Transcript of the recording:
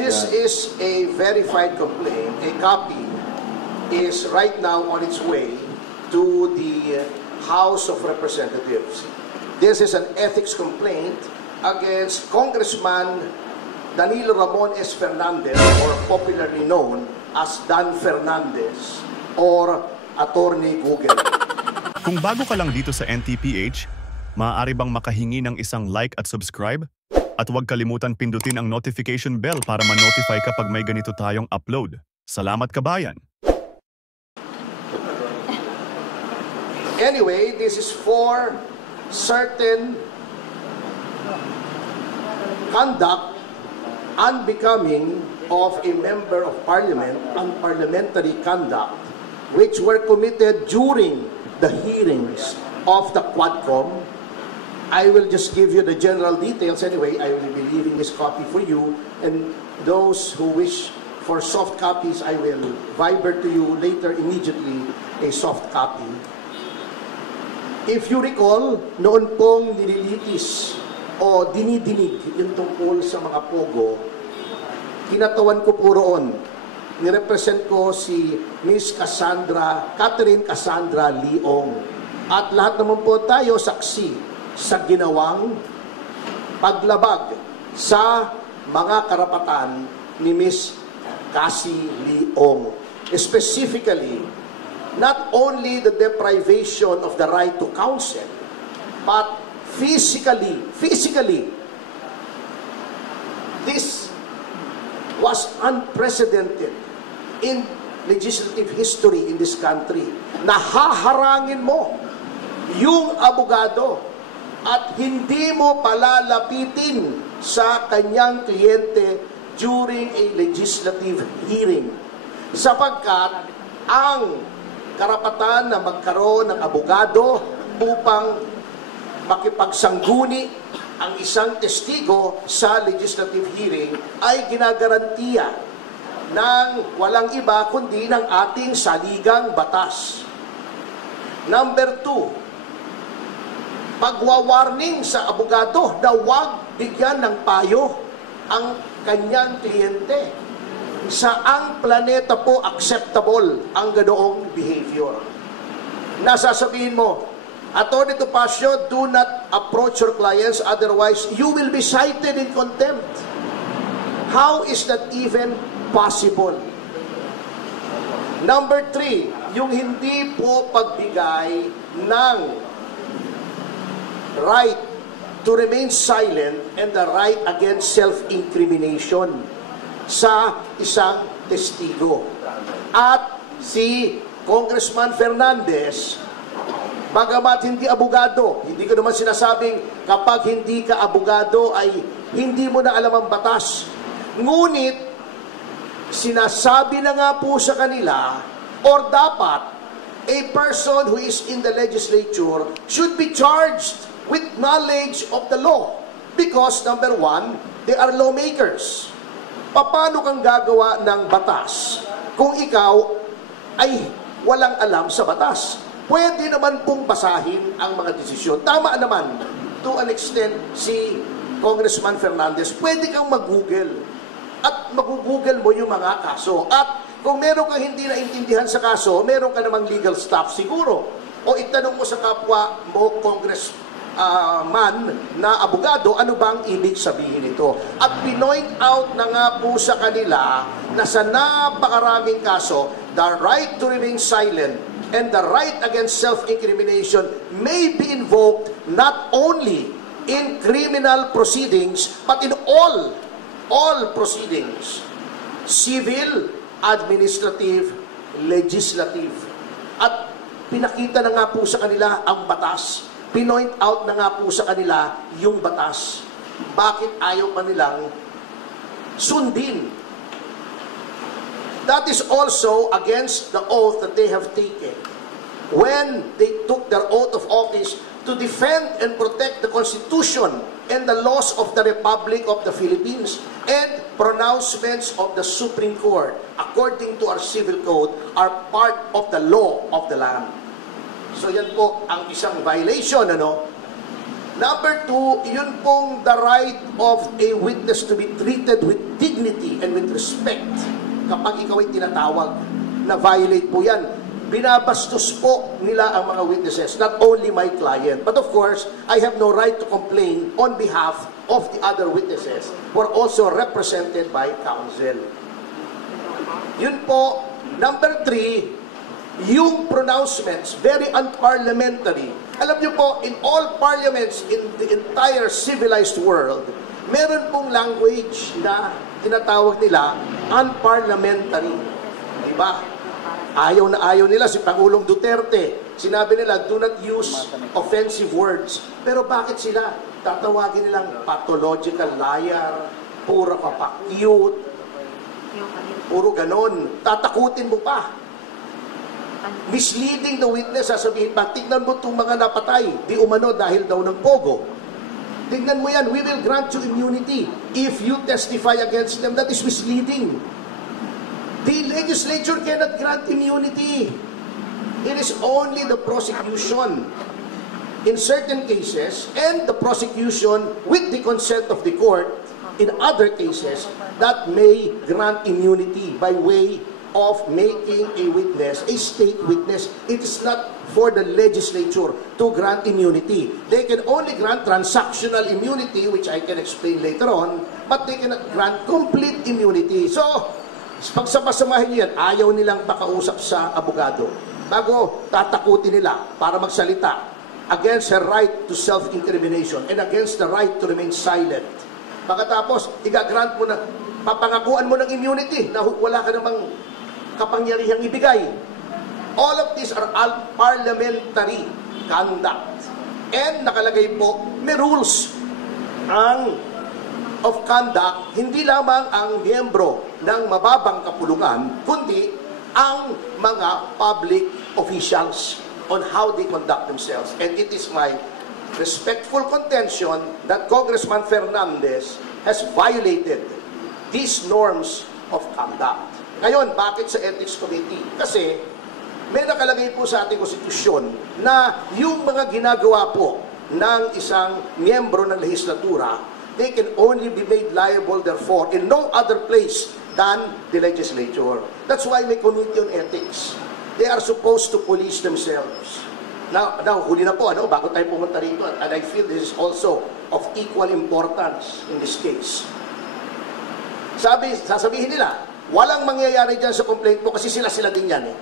This is a verified complaint. A copy is right now on its way to the House of Representatives. This is an ethics complaint against Congressman Danilo Ramon S. Fernandez, or popularly known as Dan Fernandez, or Attorney Google. Kung bago ka lang dito sa NTPH, maaari bang makahingi ng isang like at subscribe? At huwag kalimutan pindutin ang notification bell para ma-notify kapag may ganito tayong upload. Salamat kabayan! Anyway, this is for certain conduct unbecoming of a member of parliament, unparliamentary conduct, which were committed during the hearings of the Quadcom. I will just give you the general details anyway. I will be leaving this copy for you, and those who wish for soft copies, I will viber to you later immediately a soft copy. If you recall, noon pong nililitis o dinidinig yung tungkol sa mga pogo, kinatawan ko po roon. Nirepresent ko si Miss Catherine Cassandra Leong. At lahat naman po tayo saksi sa ginawang paglabag sa mga karapatan ni Miss Cassie Leong. Specifically, not only the deprivation of the right to counsel, but physically, this was unprecedented in legislative history in this country. Nahaharangin mo yung abogado at hindi mo palalapitin sa kanyang kliyente during a legislative hearing. Sapagkat ang karapatan na magkaroon ng abogado upang makipagsangguni ang isang testigo sa legislative hearing ay ginagarantiya ng walang iba kundi ng ating saligang batas. Number 2, pagwawarning sa abogado na huwag bigyan ng payo ang kanyang kliyente. Saang planeta po acceptable ang ganoong behavior? Nasasabihin mo, Attorney Topacio, do not approach your clients, otherwise you will be cited in contempt. How is that even possible? Number 3, yung hindi po pagbigay ng right to remain silent and the right against self-incrimination sa isang testigo. At si Congressman Fernandez, bagamat hindi abogado, hindi ko naman sinasabing kapag hindi ka abogado ay hindi mo na alam ang batas. Ngunit, sinasabi na nga po sa kanila, or dapat, a person who is in the legislature should be charged with knowledge of the law. Because, number 1, they are lawmakers. Paano kang gagawa ng batas kung ikaw ay walang alam sa batas? Pwede naman pong basahin ang mga desisyon. Tama naman, to an extent, si Congressman Fernandez, pwede kang mag-google. At mag-google mo yung mga kaso. At kung meron kang hindi naintindihan sa kaso, meron ka namang legal staff siguro. O itanong mo sa kapwa mo, man na abogado, ano bang ibig sabihin ito? At pinoint out na nga po sa kanila na sa napakaraming kaso, the right to remain silent and the right against self-incrimination may be invoked not only in criminal proceedings, but in all proceedings. Civil, administrative, legislative. At pinakita na nga po sa kanila ang batas. Pinoint out na nga po sa kanila yung batas. Bakit ayaw pa nilang sundin? That is also against the oath that they have taken when they took their oath of office to defend and protect the Constitution and the laws of the Republic of the Philippines and pronouncements of the Supreme Court, according to our civil code, are part of the law of the land. So yan po ang isang violation, Number two, yun pong the right of a witness to be treated with dignity and with respect. Kapag ikaw ay tinatawag, na violate po yan. Binabastos po nila ang mga witnesses, not only my client. But of course, I have no right to complain on behalf of the other witnesses who are also represented by counsel. Yun po. Number three, yung pronouncements, very unparliamentary. Alam niyo po, in all parliaments in the entire civilized world, meron pong language na tinatawag nila unparliamentary. Diba? Ayaw na ayaw nila si Pangulong Duterte. Sinabi nila, do not use offensive words. Pero bakit sila? Tatawagin nilang pathological liar, puro kapakyut, puro ganon. Tatakutin mo pa. Misleading the witness, sasabihin pa, tignan mo itong mga napatay, di umano dahil daw ng pogo. Tignan mo yan, we will grant you immunity. If you testify against them, that is misleading. The legislature cannot grant immunity. It is only the prosecution in certain cases and the prosecution with the consent of the court in other cases that may grant immunity by way of making a witness, a state witness. It is not for the legislature to grant immunity. They can only grant transactional immunity, which I can explain later on, but they cannot grant complete immunity. So, pagsama-samahin yan, ayaw nilang makausap sa abogado. Bago tatakutin nila para magsalita against her right to self-incrimination and against the right to remain silent. Pagkatapos, igagrant mo na, papangakuan mo ng immunity na wala ka namang kapangyarihang ibigay. All of these are parliamentary conduct. And nakalagay po, may rules of conduct, hindi lamang ang miyembro ng mababang kapulungan, kundi ang mga public officials on how they conduct themselves. And it is my respectful contention that Congressman Fernandez has violated these norms of conduct. Ngayon, bakit sa Ethics Committee? Kasi may nakalagay po sa ating konstitusyon na yung mga ginagawa po ng isang miyembro ng lehislatura, they can only be made liable, therefore, in no other place than the legislature. That's why may committee on ethics. They are supposed to police themselves. Now huli na po, bago tayo pumunta rito, and I feel this is also of equal importance in this case. Sasabihin nila, walang mangyayari dyan sa complaint mo kasi sila din yan eh.